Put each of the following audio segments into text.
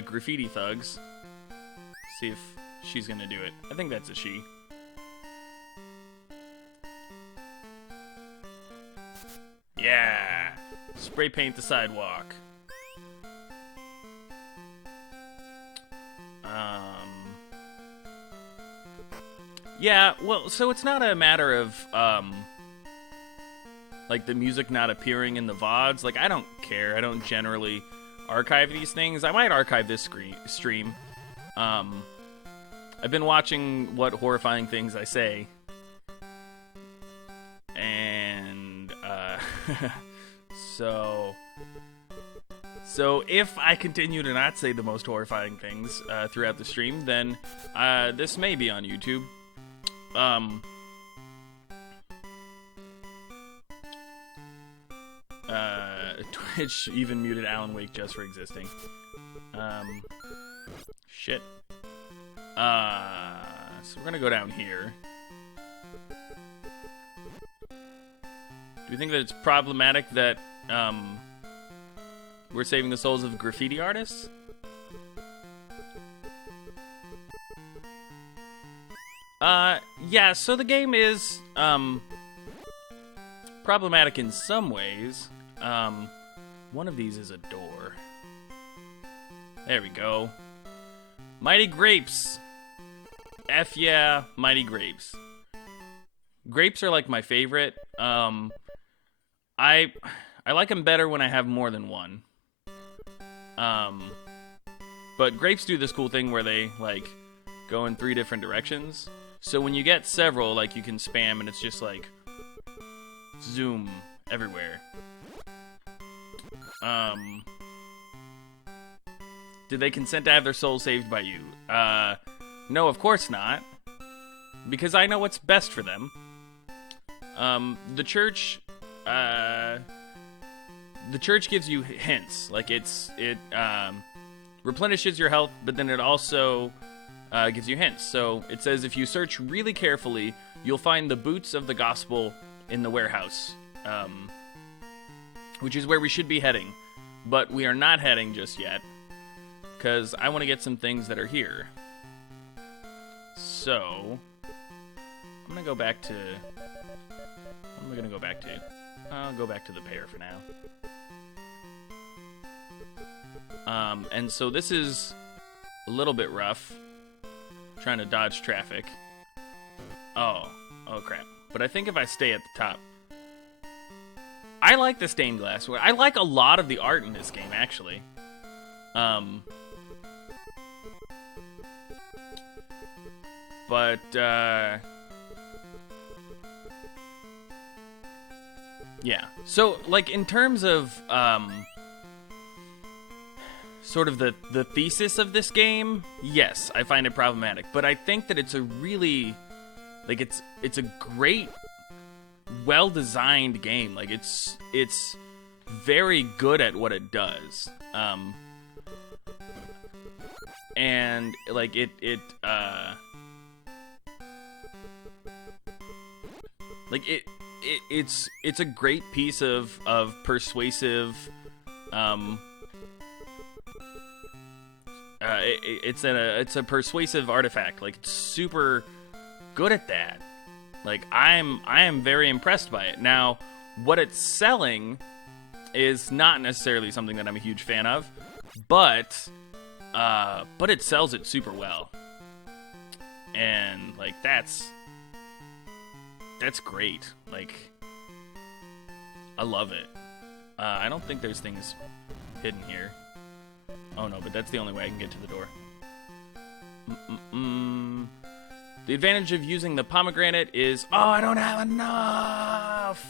Graffiti Thugs. See if she's gonna do it. I think that's a she. Yeah! Spray paint the sidewalk. Yeah, well, so it's not a matter of, like, the music not appearing in the VODs. Like, I don't care. I don't generally archive these things. I might archive this stream. I've been watching what horrifying things I say. And, So if I continue to not say the most horrifying things throughout the stream, then this may be on YouTube. Twitch even muted Alan Wake just for existing. Shit. So we're gonna go down here. Do you think that it's problematic that we're saving the souls of graffiti artists? Yeah, so the game is, problematic in some ways. One of these is a door. There we go. Mighty Grapes. F yeah, Mighty Grapes. Grapes are like my favorite. I like them better when I have more than one. But grapes do this cool thing where they, like, go in 3 different directions. So when you get several, like, you can spam and it's just, like, zoom everywhere. Did they consent to have their soul saved by you? No, of course not. Because I know what's best for them. The church gives you hints. Like, it replenishes your health, but then it also gives you hints. So it says if you search really carefully, you'll find the boots of the gospel in the warehouse, which is where we should be heading. But we are not heading just yet, because I want to get some things that are here. So I'm going to go back to... What am I going to go back to? I'll go back to the pear for now. And so this is a little bit rough. Trying to dodge traffic. Oh crap. But I think if I stay at the top... I like the stained glass. I like a lot of the art in this game, actually. But, yeah. So, like, in terms of, sort of the thesis of this game, yes, I find it problematic. But I think that it's a really, like, it's a great, well-designed game. Like, it's very good at what it does. And, like, it's a great piece of persuasive, it's a persuasive artifact. Like, it's super good at that. Like, I am very impressed by it. Now, what it's selling is not necessarily something that I'm a huge fan of, but it sells it super well. And, like, that's great. Like, I love it. I don't think there's things hidden here. Oh no, but that's the only way I can get to the door. The advantage of using the pomegranate is... Oh, I don't have enough!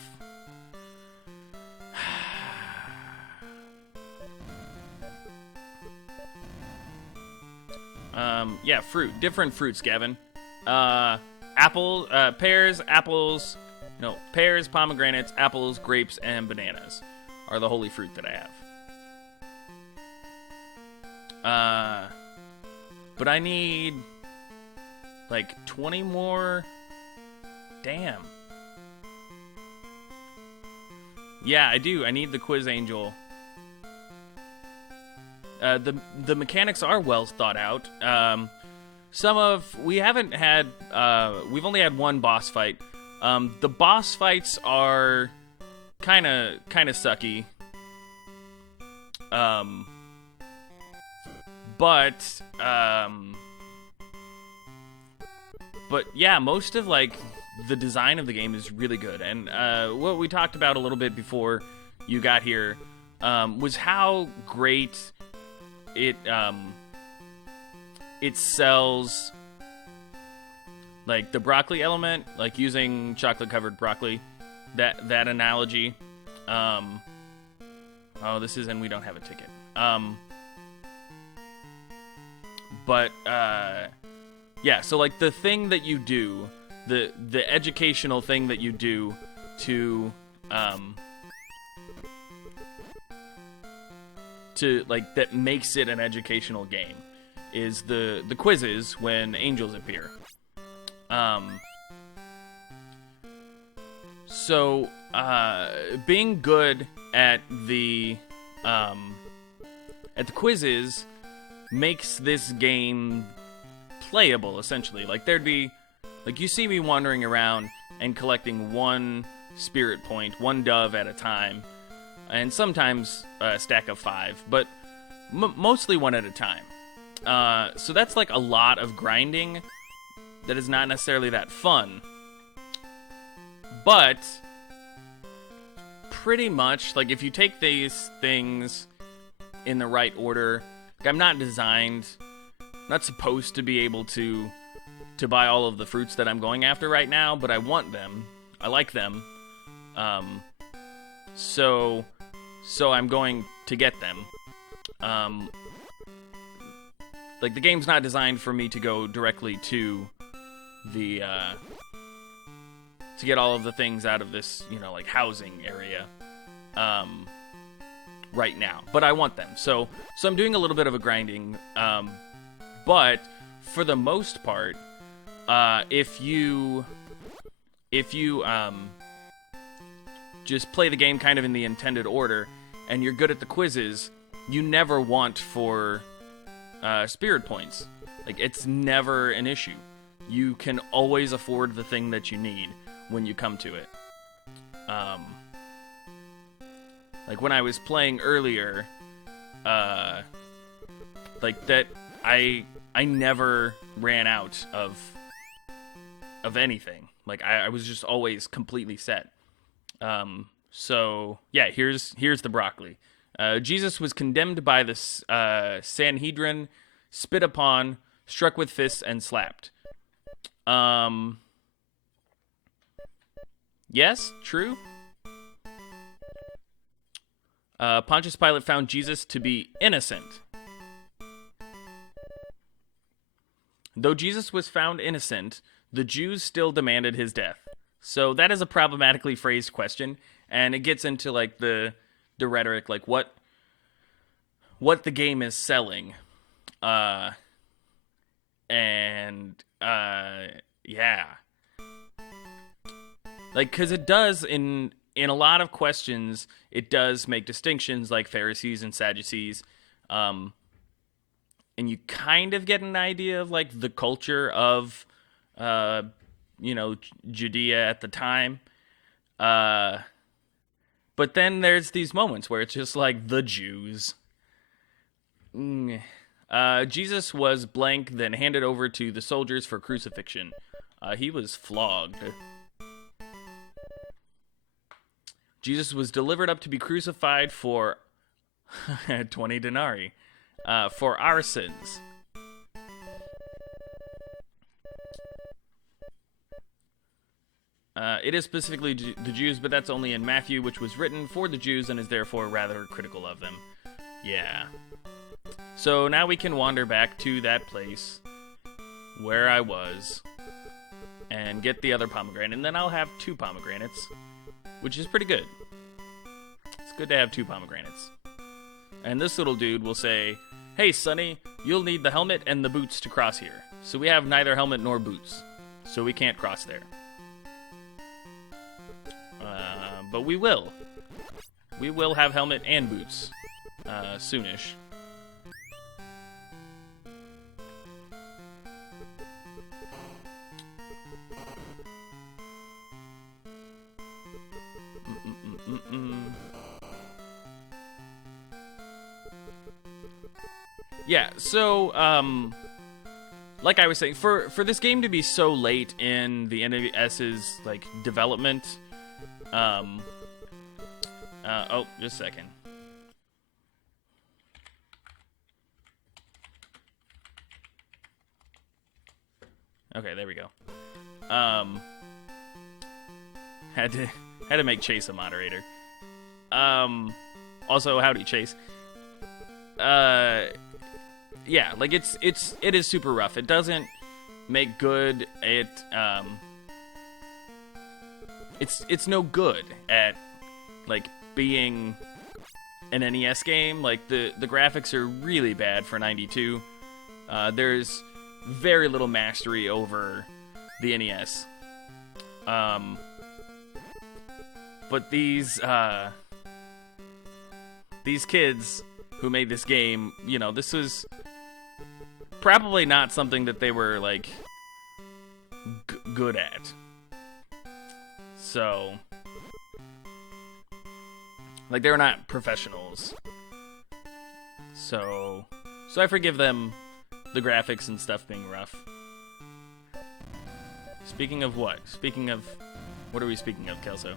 Yeah, fruit. Different fruits, Gavin. Pears, apples... No, pears, pomegranates, apples, grapes, and bananas are the holy fruit that I have. But I need... like 20 more. Damn. Yeah, I do. I need the Quiz Angel. the mechanics are well thought out. We've only had one boss fight. The boss fights are kind of sucky. But yeah, most of like the design of the game is really good. And what we talked about a little bit before you got here was how great it sells like the broccoli element, like using chocolate covered broccoli, that analogy. This is, and we don't have a ticket. Yeah, so like the thing that you do, the educational thing that you do to like that makes it an educational game is the quizzes when angels appear. So being good at the quizzes makes this game playable, essentially. Like there'd be, like you see me wandering around and collecting one spirit point, one dove at a time, and sometimes a stack of 5, but mostly one at a time. So that's like a lot of grinding that is not necessarily that fun. But pretty much, like if you take these things in the right order, like I'm not supposed to be able to buy all of the fruits that I'm going after right now, but I want them. I like them. So I'm going to get them. Like the game's not designed for me to go directly to the to get all of the things out of this, like housing area right now, but I want them. So I'm doing a little bit of a grinding, but for the most part, if you just play the game kind of in the intended order and you're good at the quizzes, you never want for spirit points. Like it's never an issue. You can always afford the thing that you need when you come to it. Like when I was playing earlier, like that, I never ran out of anything. Like I was just always completely set. So yeah, here's the broccoli. Jesus was condemned by the Sanhedrin, spit upon, struck with fists, and slapped. Yes, true. Pontius Pilate found Jesus to be innocent. Though Jesus was found innocent, the Jews still demanded his death. So that is a problematically phrased question, and it gets into like the rhetoric, like what the game is selling. Yeah. Like, because it does, in a lot of questions, it does make distinctions like Pharisees and Sadducees. And you kind of get an idea of, like, the culture of, Judea at the time. But then there's these moments where it's just like, the Jews. Jesus was blank, then handed over to the soldiers for crucifixion. He was flogged. Jesus was delivered up to be crucified for 20 denarii for our sins. It is specifically the Jews, but that's only in Matthew, which was written for the Jews and is therefore rather critical of them. Yeah. So now we can wander back to that place where I was and get the other pomegranate, and then I'll have 2 pomegranates, which is pretty good. It's good to have 2 pomegranates. And this little dude will say, "Hey, Sonny, you'll need the helmet and the boots to cross here." So we have neither helmet nor boots, so we can't cross there. But we will. We will have helmet and boots soonish. Yeah, so, like I was saying, for this game to be so late in the NES's, like, development, oh, just a second. Okay, there we go. Had to make Chase a moderator. Also, howdy, Chase. Yeah, like it is super rough. It doesn't make good. It's no good at like being an NES game. Like the graphics are really bad for 92. There's very little mastery over the NES. But these kids who made this game, you know, this was probably not something that they were like good at. So, like, they were not professionals. So I forgive them the graphics and stuff being rough. Speaking of what? What are we speaking of, Kelso?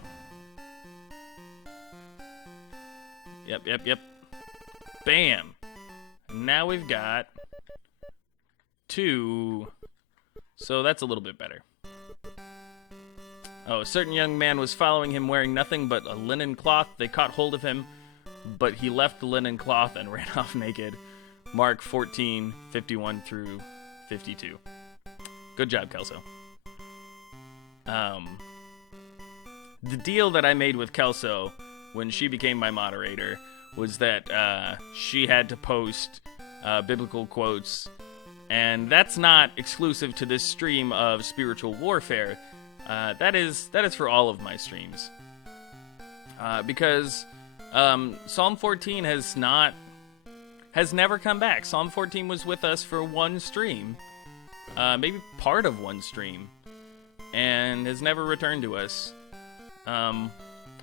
Yep. Bam! Now we've got 2. So that's a little bit better. Oh, a certain young man was following him wearing nothing but a linen cloth. They caught hold of him, but he left the linen cloth and ran off naked. Mark 14, 51 through 52. Good job, Kelso. The deal that I made with Kelso when she became my moderator was that she had to post biblical quotes, and that's not exclusive to this stream of spiritual warfare. That is for all of my streams, because Psalm 14 has never come back. Psalm 14 was with us for one stream, maybe part of one stream, and has never returned to us.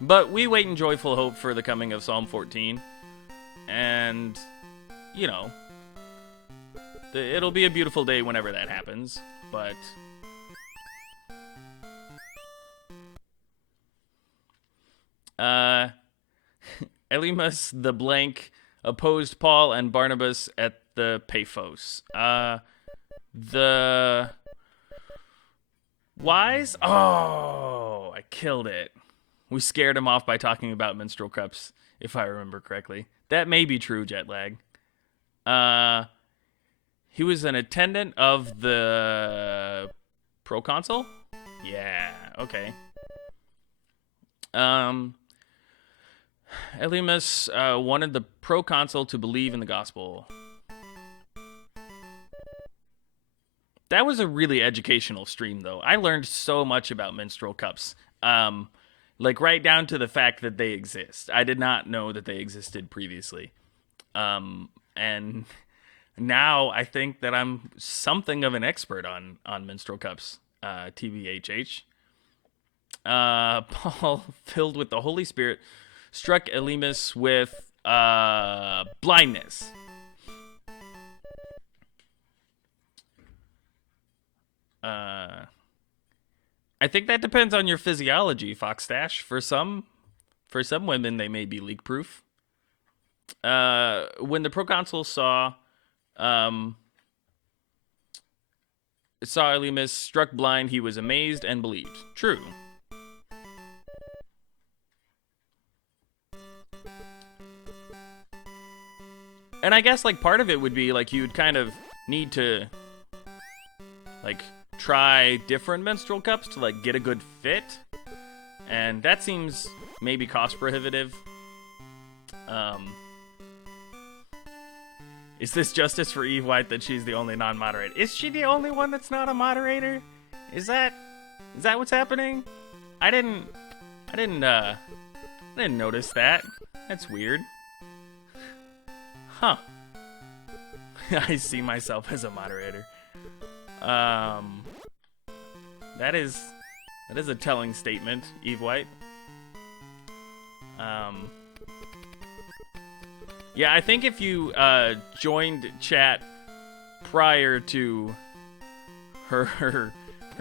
But we wait in joyful hope for the coming of Psalm 14, and, you know, it'll be a beautiful day whenever that happens, but... Elymas the Blank opposed Paul and Barnabas at the Paphos. The Wise? Oh, I killed it. We scared him off by talking about menstrual cups, if I remember correctly. That may be true, Jetlag. He was an attendant of the proconsul? Yeah, okay. Elymas wanted the proconsul to believe in the gospel. That was a really educational stream, though. I learned so much about menstrual cups. Like, right down to the fact that they exist. I did not know that they existed previously. And now I think that I'm something of an expert on menstrual cups. TBHH. Paul, filled with the Holy Spirit, struck Elymas with blindness. I think that depends on your physiology, Foxstash. For some women, they may be leak-proof. When the proconsul saw Elymas struck blind, he was amazed and believed. True. And I guess, like, part of it would be, like, you'd kind of need to, like, try different menstrual cups to, like, get a good fit. And that seems maybe cost prohibitive. Is this justice for Eve White that she's the only non-moderator? Is she the only one that's not a moderator? Is that what's happening? I didn't notice that. That's weird. Huh. I see myself as a moderator. That is a telling statement, Eve White. Um, yeah, I think if you joined chat prior to her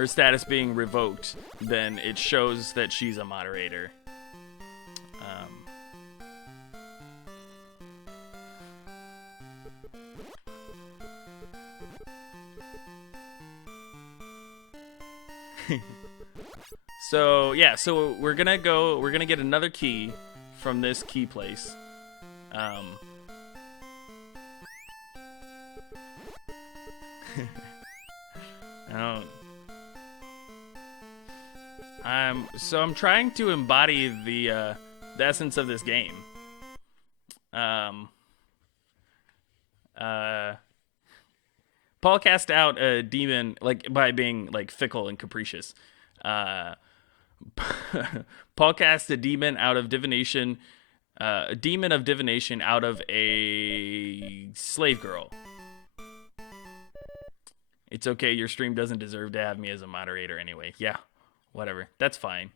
status being revoked, then it shows that she's a moderator. So yeah, so we're gonna get another key from this key place. I don't. So I'm trying to embody the essence of this game. Paul cast out a demon like by being like fickle and capricious. Paul cast a demon out of divination, a demon of divination out of a slave girl. It's okay, your stream doesn't deserve to have me as a moderator anyway. Yeah, whatever. That's fine.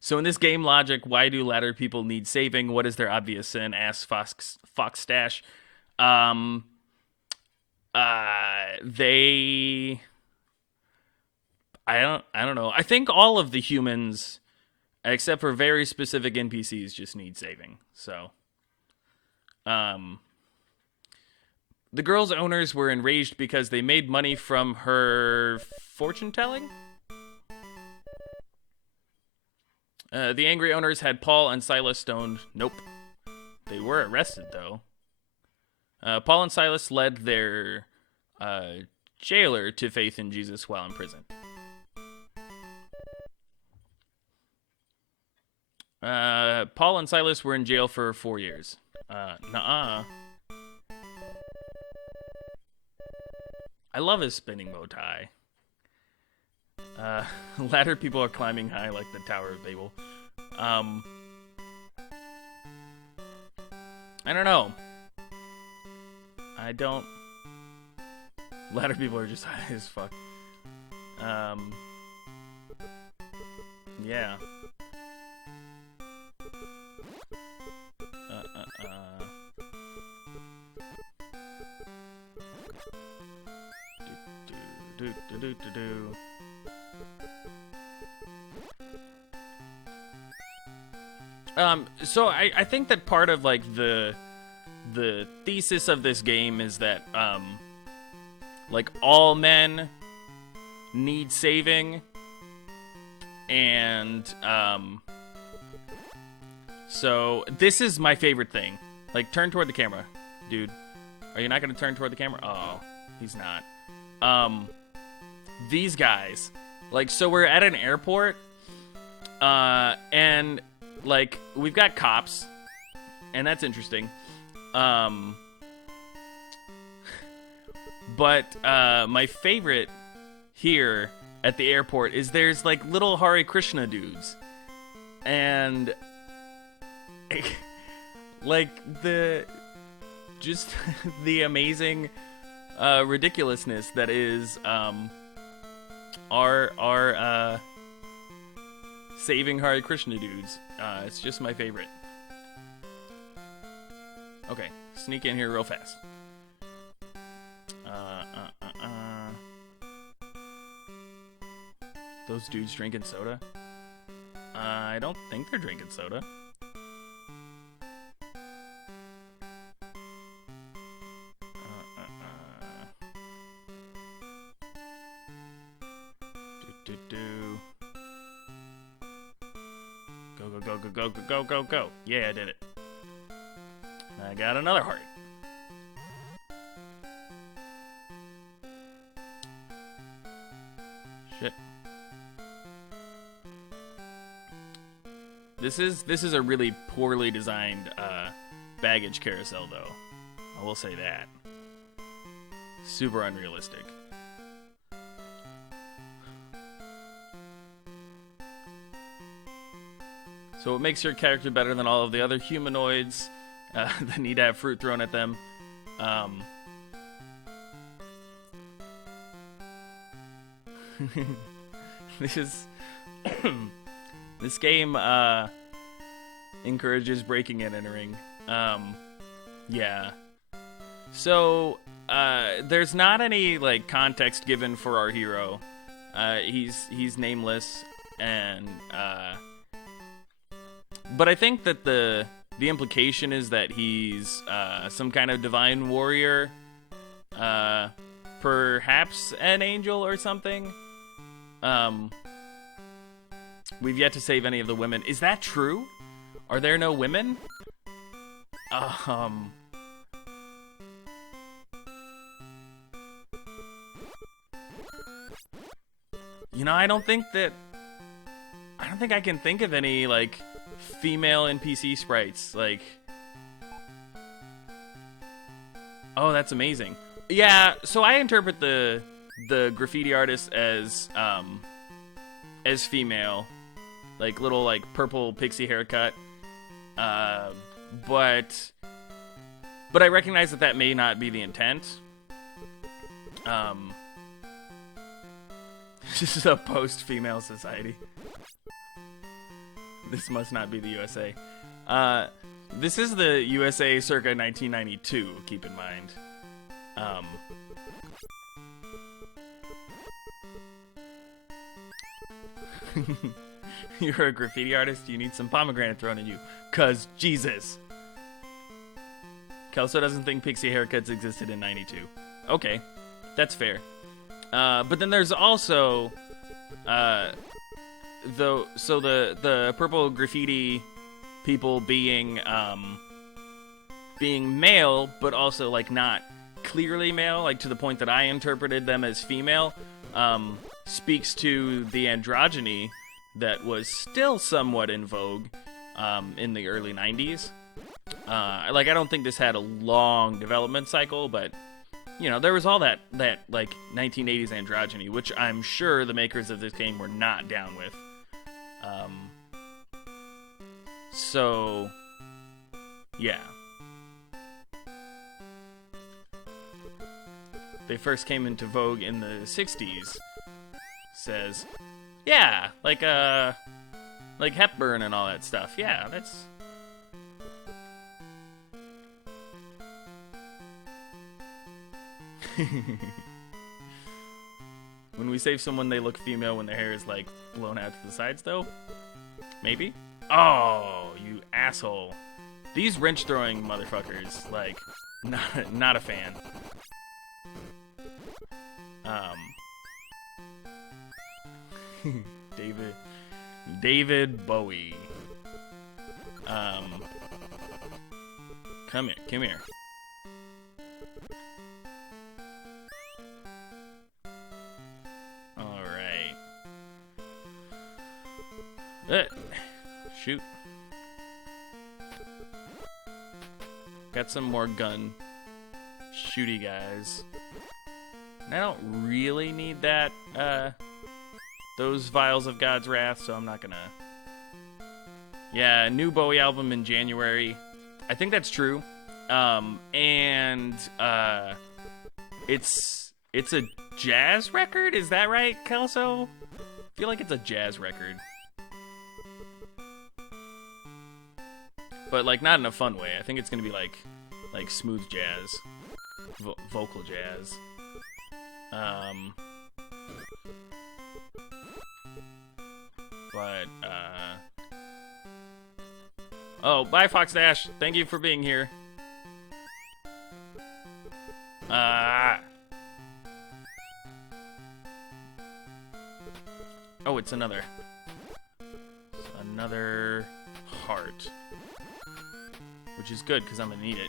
So in this game logic, why do ladder people need saving? What is their obvious sin? Asks Fox Stash. They I don't know. I think all of the humans, except for very specific NPCs, just need saving. So, the girl's owners were enraged because they made money from her fortune telling. The angry owners had Paul and Silas stoned. Nope. They were arrested, though. Paul and Silas led their jailer to faith in Jesus while in prison. Paul and Silas were in jail for 4 years. Nuh-uh. I love his spinning bow tie. Ladder people are climbing high like the Tower of Babel. I don't know. Ladder people are just high as fuck. Yeah. Do. So I think that part of like the thesis of this game is that like all men need saving, and so this is my favorite thing. Like, turn toward the camera, dude. Are you not gonna turn toward the camera? Oh, he's not. These guys, like, so we're at an airport, and like we've got cops, and that's interesting. But my favorite here at the airport is there's like little Hare Krishna dudes, and like the amazing ridiculousness that is our saving Hare Krishna dudes. It's just my favorite. Okay, sneak in here real fast. Those dudes drinking soda? I don't think they're drinking soda. Go. Yeah, I did it. I got another heart. Shit. This is a really poorly designed baggage carousel, though. I will say that. Super unrealistic. So what makes your character better than all of the other humanoids that need to have fruit thrown at them? This is... This game encourages breaking and entering. Yeah. So there's not any like context given for our hero. He's nameless, and but I think that the implication is that he's some kind of divine warrior, perhaps an angel or something. We've yet to save any of the women. Is that true? Are there no women? You know, I don't think I can think of any like female NPC sprites. Like, oh, that's amazing. Yeah, so I interpret the graffiti artist as female, like little like purple pixie haircut. But I recognize that may not be the intent. This is a post-female society. This must not be the USA. This is the USA circa 1992, keep in mind. You're a graffiti artist, you need some pomegranate thrown at you. 'Cause Jesus. Kelso doesn't think pixie haircuts existed in 92. Okay, that's fair. But then there's also the purple graffiti people being male, but also like not clearly male, like to the point that I interpreted them as female, speaks to the androgyny that was still somewhat in vogue in the early 90s. Like, I don't think this had a long development cycle, but you know, there was all that like 1980s androgyny, which I'm sure the makers of this game were not down with. So yeah, they first came into vogue in the 60s. Says, yeah, like Hepburn and all that stuff. Yeah, that's. When we save someone, they look female when their hair is like blown out to the sides, though. Maybe. Oh, you asshole! These wrench throwing motherfuckers, like, not a fan. David Bowie. Come here. All right. Shoot. Got some more gun shooty guys. And I don't really need that, those vials of God's wrath, so I'm not gonna. Yeah, new Bowie album in January. I think that's true. And it's a jazz record. Is that right, Kelso? I feel like it's a jazz record, but like not in a fun way. I think it's gonna be like smooth jazz, vocal jazz. But oh, bye, Fox Dash. Thank you for being here. Oh, it's another heart, which is good because I'm gonna need it.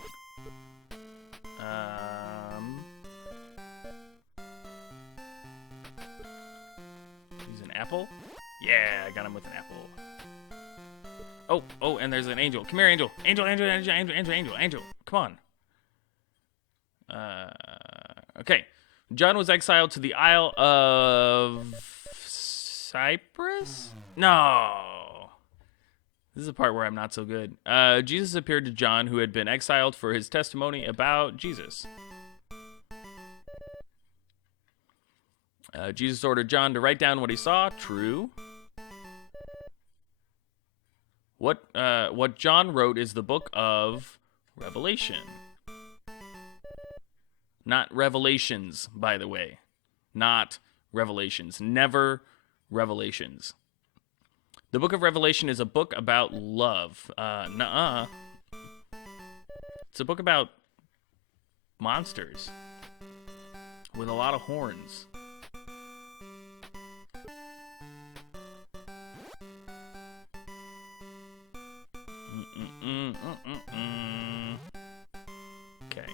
Use an apple. Yeah, I got him with an apple. Oh, and there's an angel. Come here, angel. Angel. Come on. Okay. John was exiled to the Isle of Cyprus? No. This is the part where I'm not so good. Jesus appeared to John, who had been exiled for his testimony about Jesus. Jesus ordered John to write down what he saw. True. What John wrote is the book of Revelation. Not Revelations, by the way. Not Revelations. Never Revelations. The book of Revelation is a book about love. Nuh-uh. It's a book about monsters with a lot of horns. Okay.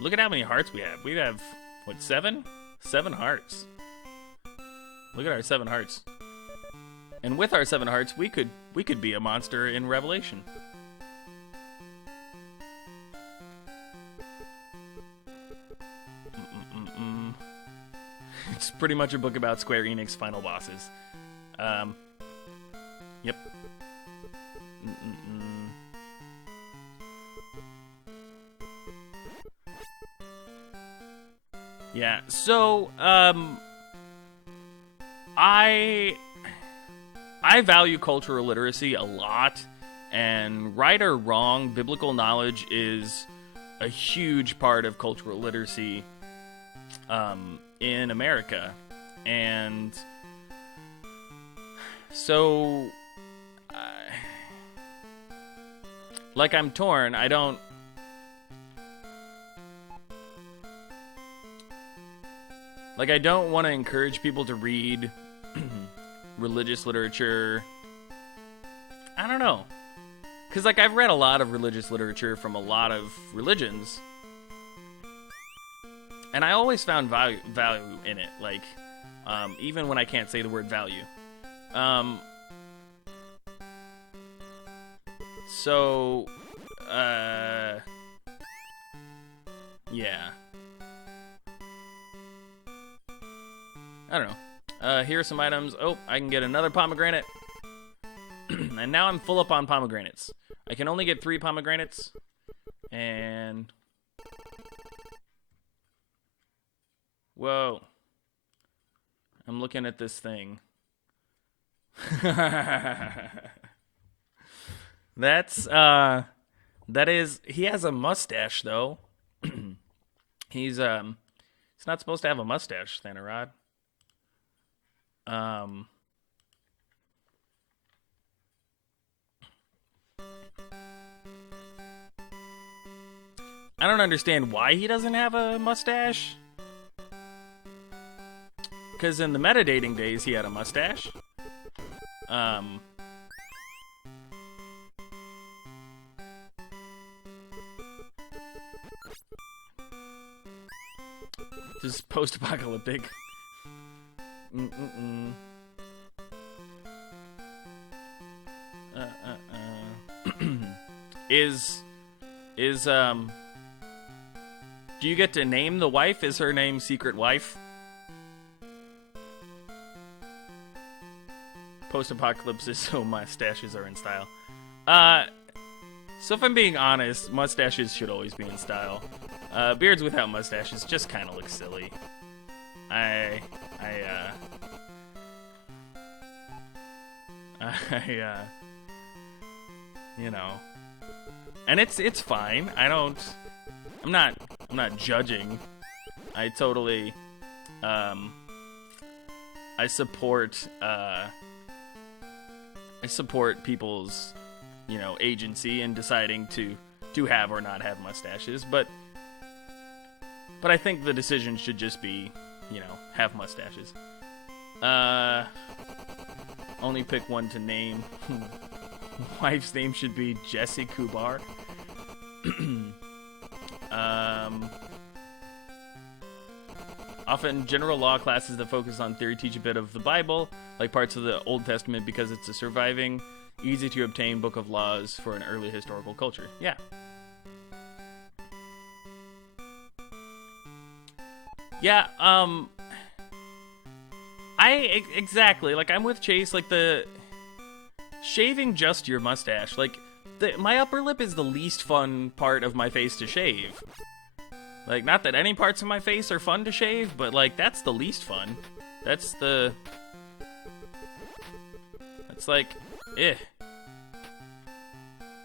Look at how many hearts we have. We have, what, 7? 7 hearts. Look at our 7 hearts. And with our 7 hearts, we could be a monster in Revelation. It's pretty much a book about Square Enix final bosses. Yep. Yeah, so, I value cultural literacy a lot, and right or wrong, biblical knowledge is a huge part of cultural literacy in America. And so, like, I'm torn. I don't want to encourage people to read religious literature. I don't know. Because, like, I've read a lot of religious literature from a lot of religions, and I always found value in it. Like, even when I can't say the word value. So, yeah. I don't know. Here are some items. Oh, I can get another pomegranate. And now I'm full up on pomegranates. I can only get 3 pomegranates. And... whoa. I'm looking at this thing. That is, he has a mustache, though. He's not supposed to have a mustache, Thanarod. I don't understand why he doesn't have a mustache. Because in the metadating days, he had a mustache. This is post-apocalyptic. Do you get to name the wife? Is her name Secret Wife? Post-apocalypse is so mustaches are in style. So if I'm being honest, mustaches should always be in style. Beards without mustaches just kind of look silly. You know, and it's fine. I'm not judging. I totally, I support people's, agency in deciding to have or not have mustaches, but I think the decision should just be, have mustaches. Only pick one to name. Wife's name should be Jessie Kubar. Often, general law classes that focus on theory teach a bit of the Bible, like parts of the Old Testament, because it's a surviving, easy-to-obtain book of laws for an early historical culture. Yeah. Yeah, exactly, like, I'm with Chase, like, the shaving just your mustache, like, my upper lip is the least fun part of my face to shave. Like, not that any parts of my face are fun to shave, but, like, that's the least fun. That's It's like, eh.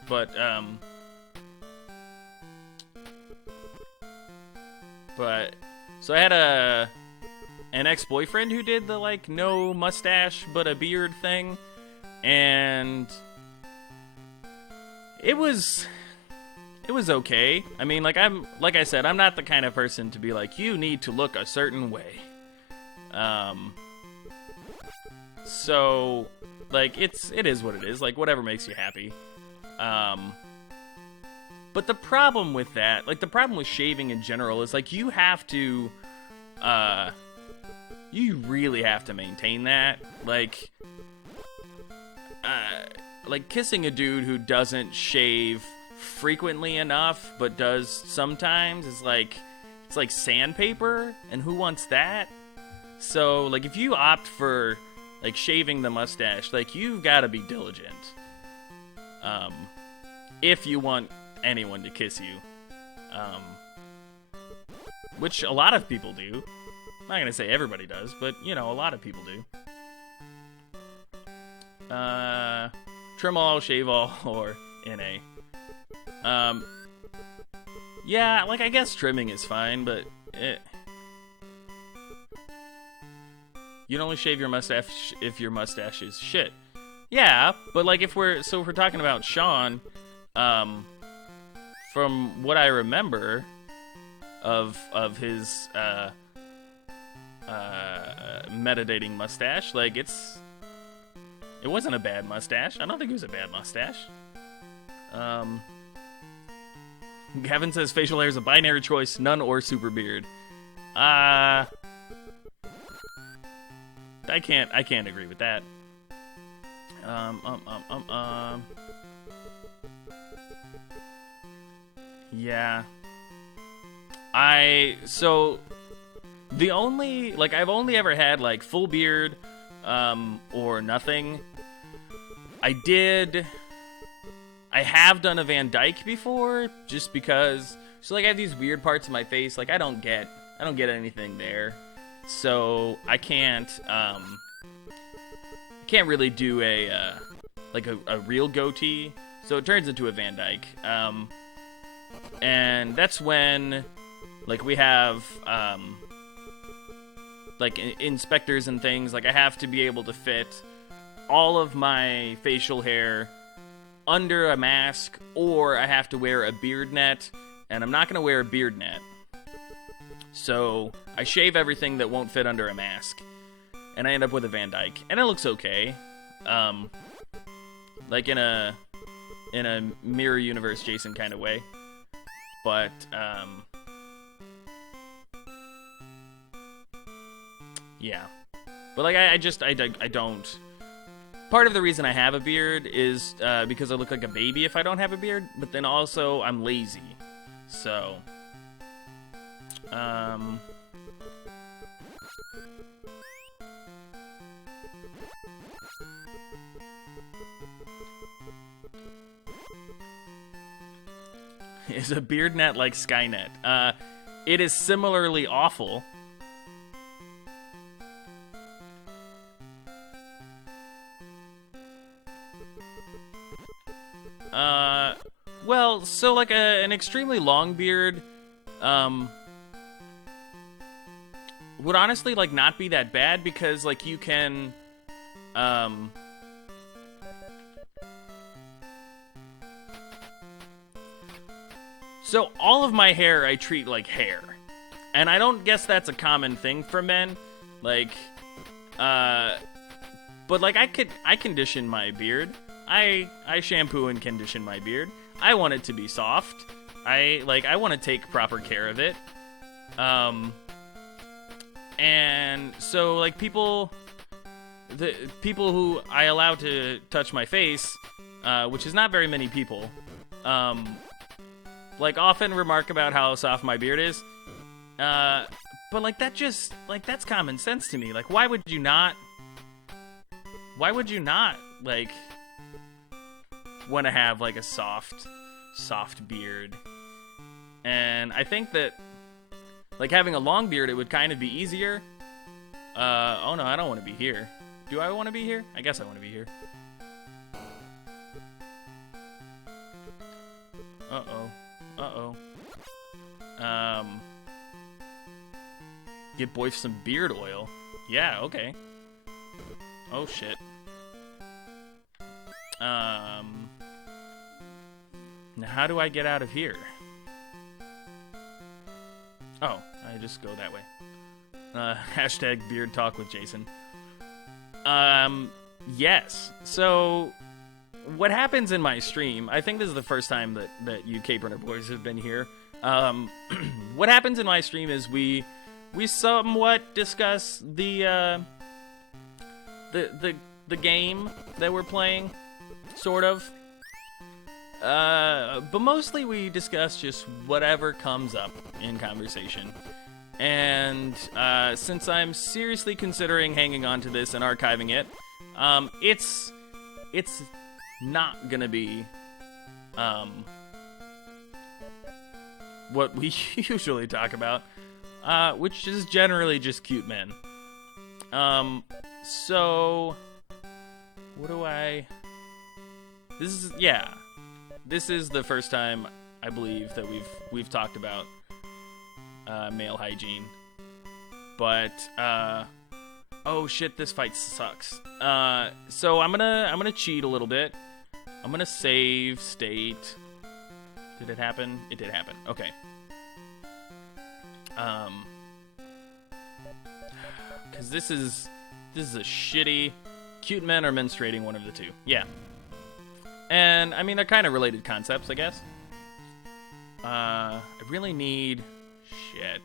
But so I had an ex-boyfriend who did the like no mustache but a beard thing, and it was okay. I mean, like I said, I'm not the kind of person to be like, you need to look a certain way. So like it is what it is. Like whatever makes you happy. But the problem with that, like the problem with shaving in general is like you have to you really have to maintain that. Like kissing a dude who doesn't shave frequently enough but does sometimes is like, it's like sandpaper, and who wants that? So like if you opt for like shaving the mustache, like you've got to be diligent if you want anyone to kiss you, which a lot of people do. I'm not gonna say everybody does, but you know, a lot of people do. Trim all, shave all, or NA. Yeah, like I guess trimming is fine, but you'd only shave your mustache if your mustache is shit. Yeah, but like if we're talking about Sean, from what I remember of his meditating mustache, like it wasn't a bad mustache. I don't think it was a bad mustache. Gavin says facial hair is a binary choice, none or super beard. I can't agree with that. Yeah. The only, like, I've only ever had, like, full beard, or nothing. I have done a Van Dyke before, just because, so, like, I have these weird parts of my face, like, I don't get anything there. So, I can't really do a real goatee, so it turns into a Van Dyke. And that's when, like, we have, like, inspectors and things. Like, I have to be able to fit all of my facial hair under a mask, or I have to wear a beard net, and I'm not going to wear a beard net. So, I shave everything that won't fit under a mask, and I end up with a Van Dyke, and it looks okay. Like, in a Mirror Universe Jason kind of way. But, yeah. But, like, I don't... Part of the reason I have a beard is because I look like a baby if I don't have a beard, but then also I'm lazy. So, is a beard net like Skynet? It is similarly awful. Well, so like an extremely long beard, would honestly like not be that bad because like you can, so all of my hair I treat like hair, and I don't guess that's a common thing for men, like, but like I condition my beard. I shampoo and condition my beard. I want it to be soft. I want to take proper care of it. And so like the people who I allow to touch my face, which is not very many people, like often remark about how soft my beard is. But like that just like that's common sense to me. Like why would you not like want to have like a soft beard? And I think that like having a long beard, it would kind of be easier. Oh no, I don't want to be here. Do I want to be here? I guess I want to be here. Uh-oh. Uh-oh. Get Boyf some beard oil. Yeah, okay. Oh, shit. Now how do I get out of here? Oh, I just go that way. Hashtag beard talk with Jason. Yes. So, what happens in my stream, I think this is the first time that you Cape-Runner boys have been here. What happens in my stream is we somewhat discuss the game that we're playing, sort of. But mostly we discuss just whatever comes up in conversation. And since I'm seriously considering hanging on to this and archiving it, it's not gonna be what we usually talk about, which is generally just cute men. So what do I? This is the first time I believe that we've talked about male hygiene. But oh shit, this fight sucks. So I'm gonna cheat a little bit. I'm gonna save state. Did it happen? It did happen. Okay. Cause this is a shitty. Cute men are menstruating, one of the two. Yeah. And I mean they're kind of related concepts, I guess. I really need shit.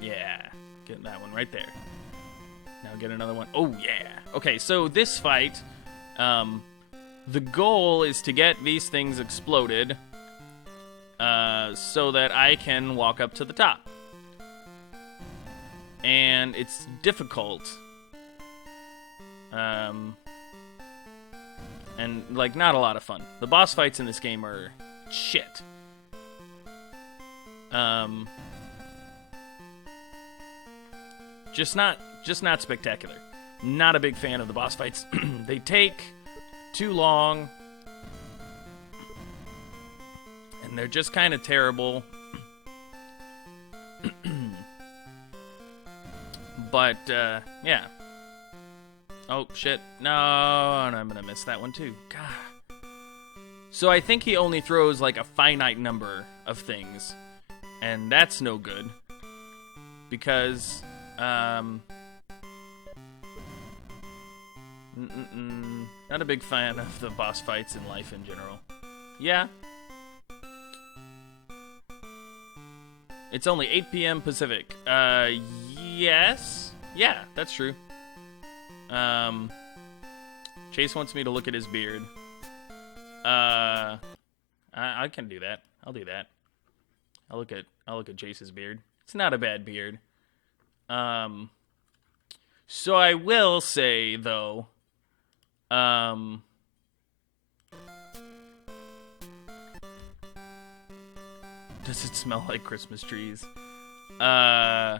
Yeah, get that one right there. Now get another one. Oh yeah. Okay, so this fight, the goal is to get these things exploded, so that I can walk up to the top. And it's difficult. And, like, not a lot of fun. The boss fights in this game are shit. Just not spectacular. Not a big fan of the boss fights. They take too long. And they're just kind of terrible. But, yeah. Oh, shit. No, I'm gonna miss that one, too. God. So I think he only throws, like, a finite number of things. And that's no good. Because, not a big fan of the boss fights in life in general. Yeah. It's only 8 p.m. Pacific. Yes. Yeah, that's true. Chase wants me to look at his beard. I can do that. I'll do that. I'll look at Chase's beard. It's not a bad beard. So I will say though, does it smell like Christmas trees? Yeah.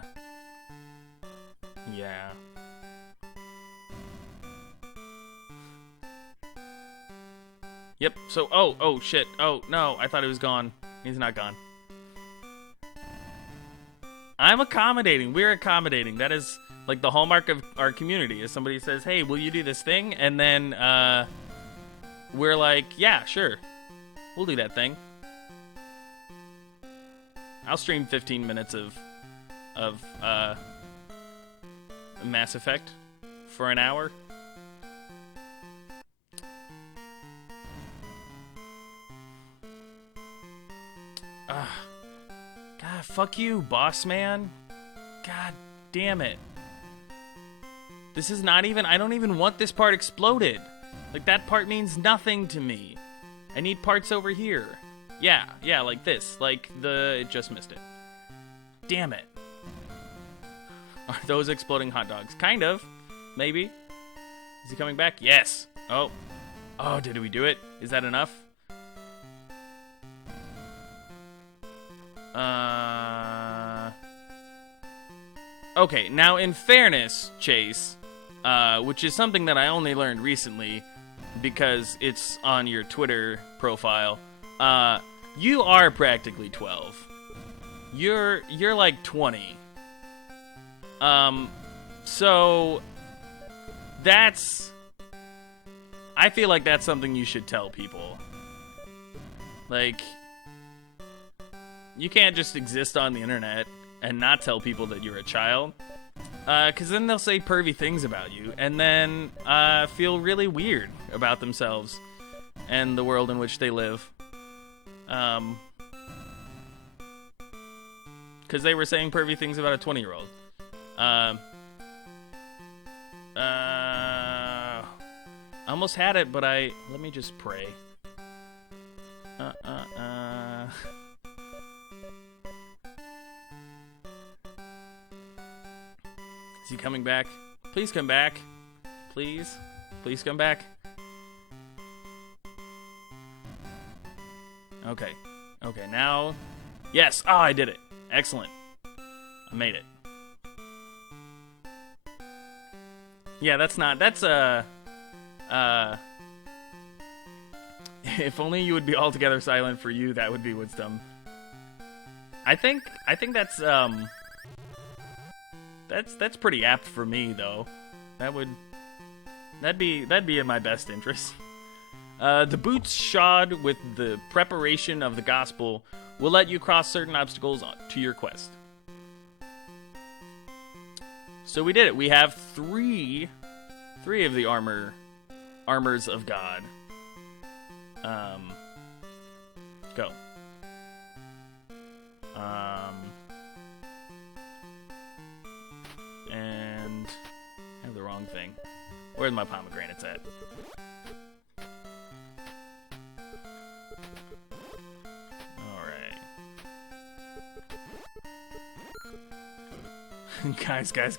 Yep, so, oh, shit. Oh, no, I thought he was gone. He's not gone. I'm accommodating. We're accommodating. That is, like, the hallmark of our community. Is somebody says, hey, will you do this thing? And then, we're like, yeah, sure. We'll do that thing. I'll stream 15 minutes of Mass Effect for an hour. God, fuck you, boss man. God damn it. This is not even... I don't even want this part exploded. Like, that part means nothing to me. I need parts over here. Yeah, like this. Like, it just missed it. Damn it. Are those exploding hot dogs? Kind of. Maybe. Is he coming back? Yes. Oh. Oh, did we do it? Is that enough? Okay, now in fairness, Chase, which is something that I only learned recently, because it's on your Twitter profile. You are practically 12. You're like 20. So I feel like that's something you should tell people. Like, you can't just exist on the internet and not tell people that you're a child. Because then they'll say pervy things about you and then feel really weird about themselves and the world in which they live. Because they were saying pervy things about a 20-year-old. I almost had it, but let me just pray. Is he coming back? Please come back. Please. Please come back. Okay. Okay, now. Yes! Oh, I did it. Excellent. I made it. Yeah, that's if only you would be altogether silent for you, that would be wisdom. I think that's pretty apt for me, though. That'd be in my best interest. The boots shod with the preparation of the gospel will let you cross certain obstacles to your quest. So we did it. We have three of the armors of God. Go. And I have the wrong thing. Where's my pomegranates at?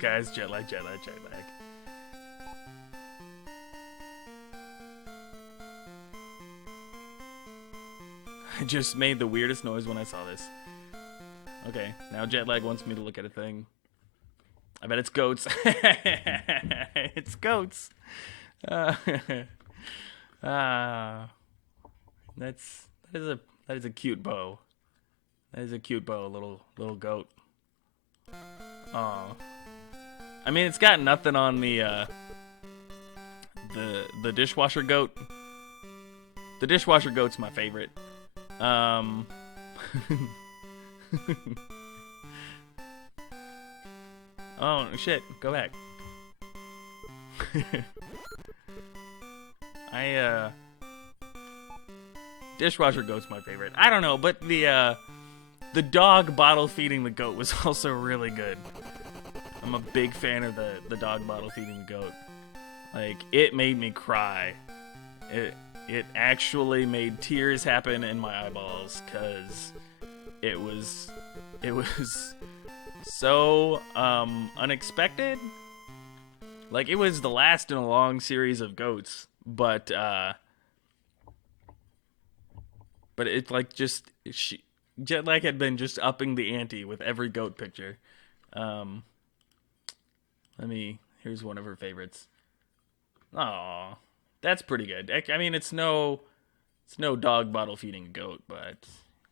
Guys, jet lag. I just made the weirdest noise when I saw this. Okay, now jet lag wants me to look at a thing. I bet it's goats. It's goats. That is a cute bow. That is a cute bow, little goat. Oh, I mean, it's got nothing on the dishwasher goat. The dishwasher goat's my favorite. Oh shit! Go back. Dishwasher goat's my favorite. I don't know, but the dog bottle feeding the goat was also really good. I'm a big fan of the dog bottle feeding the goat. Like, it made me cry. It actually made tears happen in my eyeballs, because it was so unexpected. Like, it was the last in a long series of goats, but it's like just Jetlag had been just upping the ante with every goat picture. Here's one of her favorites. Aw, that's pretty good. I mean, it's no dog bottle feeding a goat, but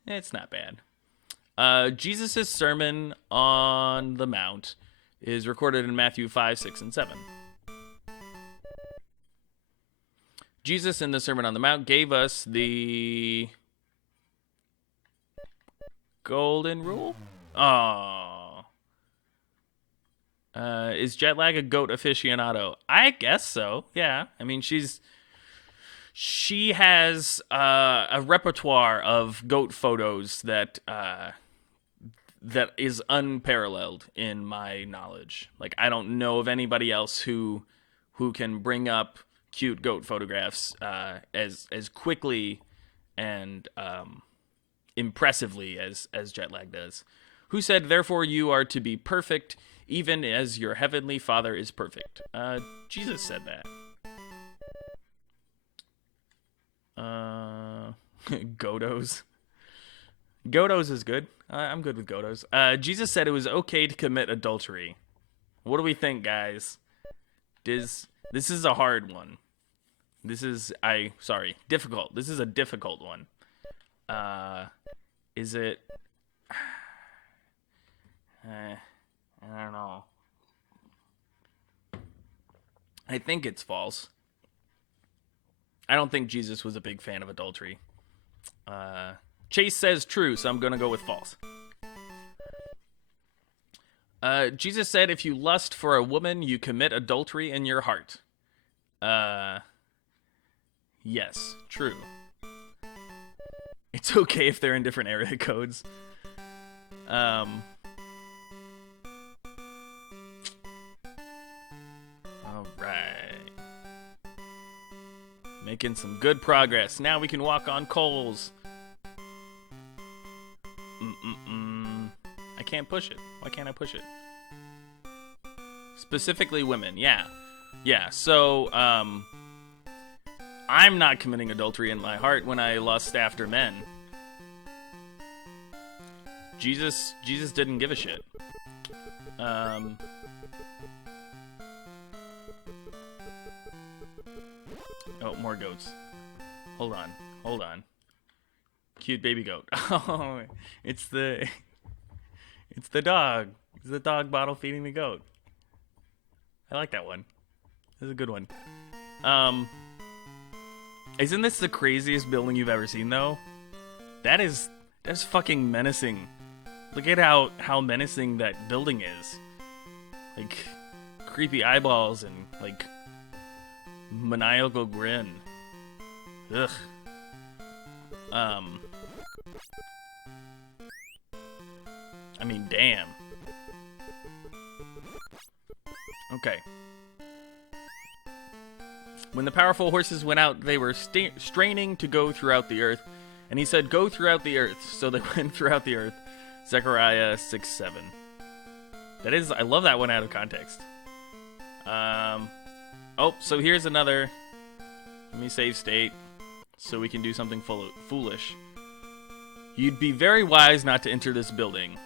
it's not bad. Jesus' Sermon on the Mount is recorded in Matthew 5, 6, and 7. Jesus in the Sermon on the Mount gave us the golden rule? Oh. Is Jetlag a goat aficionado? I guess so. Yeah. I mean, she has a repertoire of goat photos that is unparalleled in my knowledge. Like, I don't know of anybody else who can bring up cute goat photographs as quickly and impressively as Jetlag does. Who said, "Therefore you are to be perfect, even as your heavenly Father is perfect"? Jesus said that. Godos. Godos is good. I'm good with Godos. Jesus said it was okay to commit adultery. What do we think, guys? This is a hard one. This is difficult. This is a difficult one. Is it? I don't know. I think it's false. I don't think Jesus was a big fan of adultery. Chase says true, so I'm gonna go with false. Jesus said, if you lust for a woman, you commit adultery in your heart. Yes, true. It's okay if they're in different area codes. Alright. Making some good progress. Now we can walk on coals. I can't push it. Why can't I push it? Specifically women, yeah. Yeah, so, I'm not committing adultery in my heart when I lust after men. Jesus didn't give a shit. Oh, more goats. Hold on. Cute baby goat. Oh, it's the dog. It's the dog bottle feeding the goat. I like that one. This is a good one. Isn't this the craziest building you've ever seen, though? That's fucking menacing. Look at how menacing that building is. Like, creepy eyeballs and, like, maniacal grin. Ugh. I mean, damn. Okay. When the powerful horses went out, they were straining to go throughout the earth. And he said, go throughout the earth. So they went throughout the earth. Zechariah 6:7. That is, I love that one out of context. Oh, so here's another. Let me save state. So we can do something foolish. You'd be very wise not to enter this building.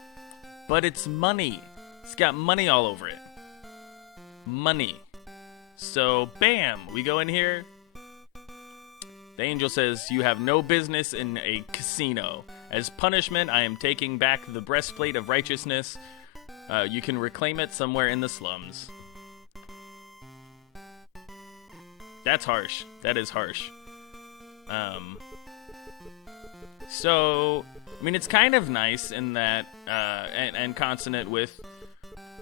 But it's money. It's got money all over it. Money. So, bam, we go in here. The angel says, you have no business in a casino. As punishment, I am taking back the breastplate of righteousness. You can reclaim it somewhere in the slums. That's harsh. That is harsh. So, I mean, it's kind of nice in that, and consonant with,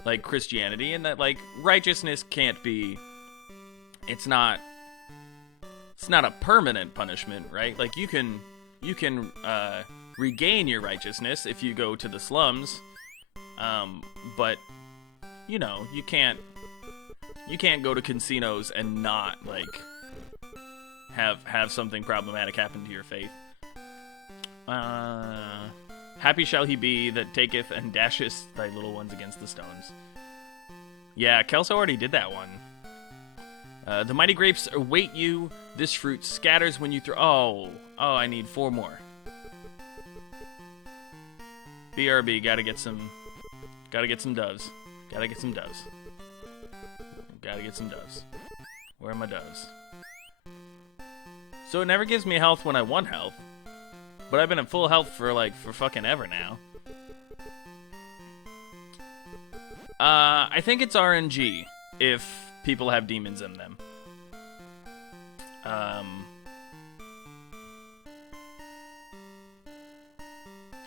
like, Christianity, in that, like, righteousness can't be... It's not a permanent punishment, right? Like, you can regain your righteousness if you go to the slums, but you know, you can't go to casinos and not, like, have something problematic happen to your faith. Happy shall he be that taketh and dasheth thy little ones against the stones. Yeah, Kelso already did that one. The mighty grapes await you. This fruit scatters when you throw... Oh, I need 4 more. BRB, gotta get some doves. Gotta get some doves. Where are my doves? So it never gives me health when I want health. But I've been at full health for fucking ever now. I think it's RNG if people have demons in them.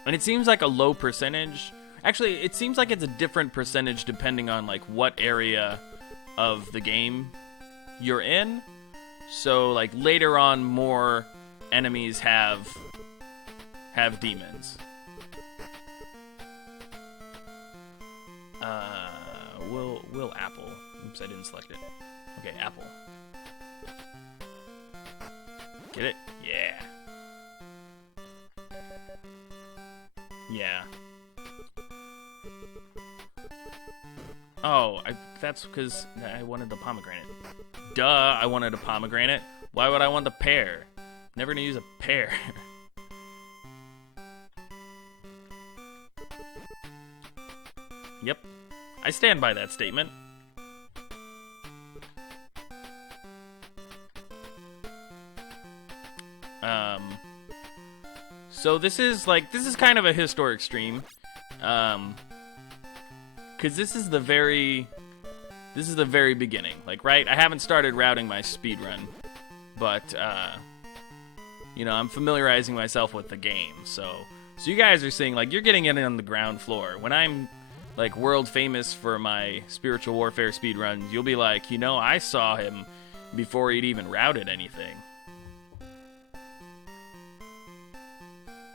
And it seems like a low percentage. Actually, it seems like it's a different percentage depending on, like, what area of the game you're in. So, like, later on, more enemies have demons. Will apple. Oops, I didn't select it. Okay, apple. Get it? Yeah. Yeah. Oh, that's because I wanted the pomegranate. Duh, I wanted a pomegranate. Why would I want the pear? Never gonna use a pear. Yep. I stand by that statement. So this is kind of a historic stream, because this is the very beginning. Like, right, I haven't started routing my speedrun, but I'm familiarizing myself with the game. So you guys are seeing, like, you're getting in on the ground floor. When I'm like world famous for my Spiritual Warfare speedruns, you'll be like, I saw him before he'd even routed anything.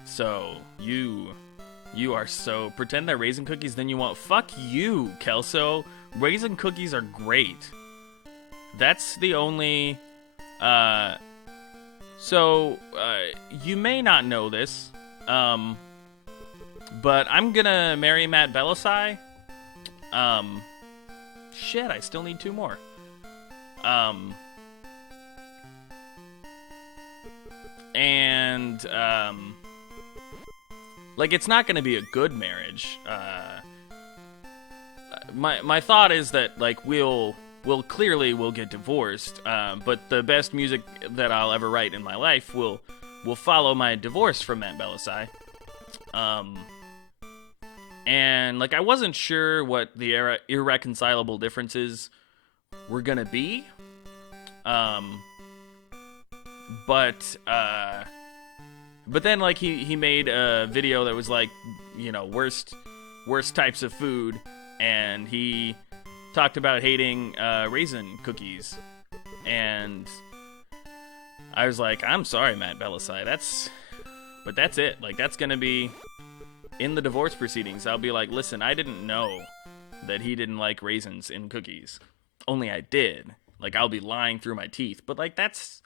So you are so pretend they're raisin cookies, then you won't. Fuck you, Kelso. Raisin cookies are great. That's the only. So you may not know this, but I'm gonna marry Matt Bellassai. Shit, I still need 2 more. Like, it's not gonna be a good marriage. My thought is that, like, we'll get divorced, but the best music that I'll ever write in my life will follow my divorce from Matt Bellassai. And, like, I wasn't sure what the irreconcilable differences were gonna be. But then, like, he made a video that was like, worst types of food, and he talked about hating raisin cookies, and I was like, I'm sorry, Matt Bellassai, but that's it. Like, that's gonna be in the divorce proceedings. I'll be like, listen, I didn't know that he didn't like raisins in cookies. Only I did. Like, I'll be lying through my teeth. But, like, that's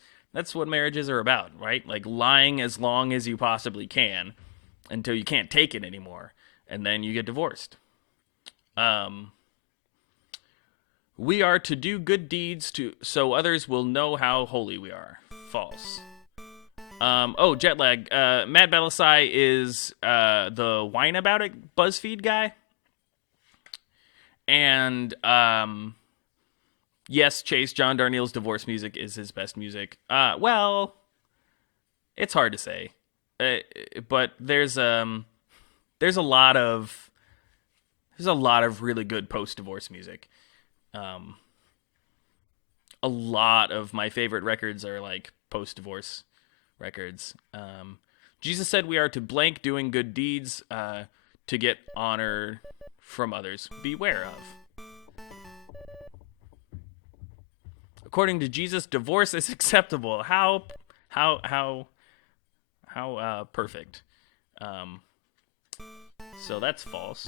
what marriages are about, right? Like, lying as long as you possibly can until you can't take it anymore, and then you get divorced. We are to do good deeds so others will know how holy we are. False. Jet lag. Matt Bellassai is the Whine About It BuzzFeed guy. And yes, Chase, John Darnielle's divorce music is his best music. Well, it's hard to say. But there's a lot of really good post-divorce music. A lot of my favorite records are like post-divorce records. Jesus said we are to blank doing good deeds to get honor from others. Beware of. According to Jesus, divorce is acceptable. How perfect. So that's false.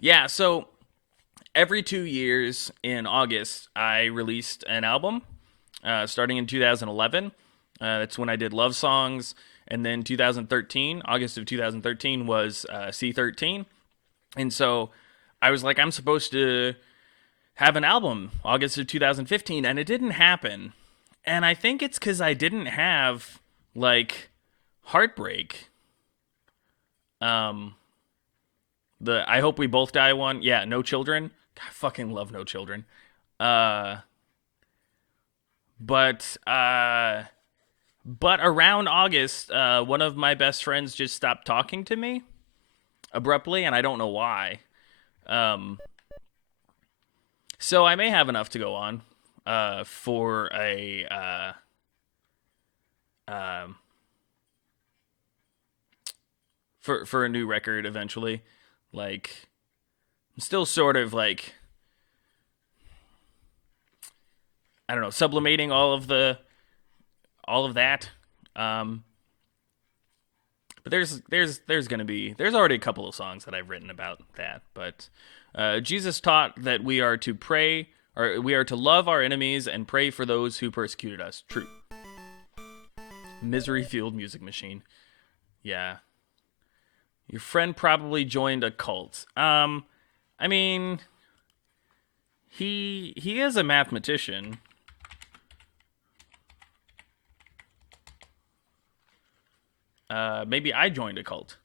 Yeah, so every 2 years in August, I released an album, starting in 2011. That's when I did Love Songs. And then 2013, August of 2013 was C13. And so I was like, I'm supposed to have an album August of 2015, and it didn't happen. And I think it's because I didn't have, like, Heartbreak. The I Hope We Both Die one. Yeah, No Children. I fucking love No Children. But around August, one of my best friends just stopped talking to me abruptly, and I don't know why. So I may have enough to go on for a for a new record eventually. Like, I'm still sort of like, I don't know, sublimating all of that. But there's already a couple of songs that I've written about that. But Jesus taught that we are to pray, or we are to love our enemies and pray for those who persecuted us. True. Misery-fueled music machine. Yeah. Your friend probably joined a cult. I mean, he is a mathematician. Maybe I joined a cult.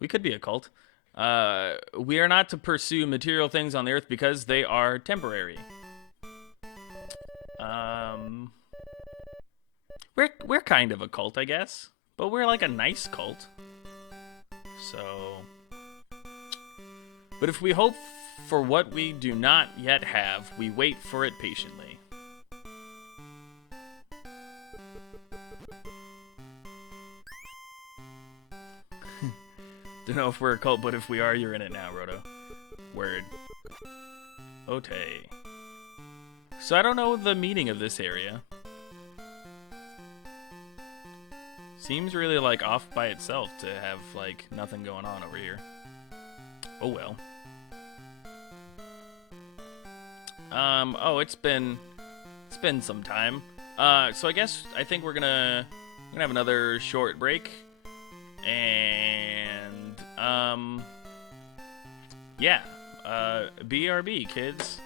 We could be a cult. We are not to pursue material things on the earth because they are temporary. We're kind of a cult, I guess, but we're like a nice cult. So, but if we hope for what we do not yet have, we wait for it patiently. Don't know if we're a cult, but if we are, you're in it now, Roto. Word. Ote. So I don't know the meaning of this area. Seems really, like, off by itself to have, like, nothing going on over here. Oh, well. Oh, it's been some time. So I think we're gonna have another short break. And, yeah. BRB, kids.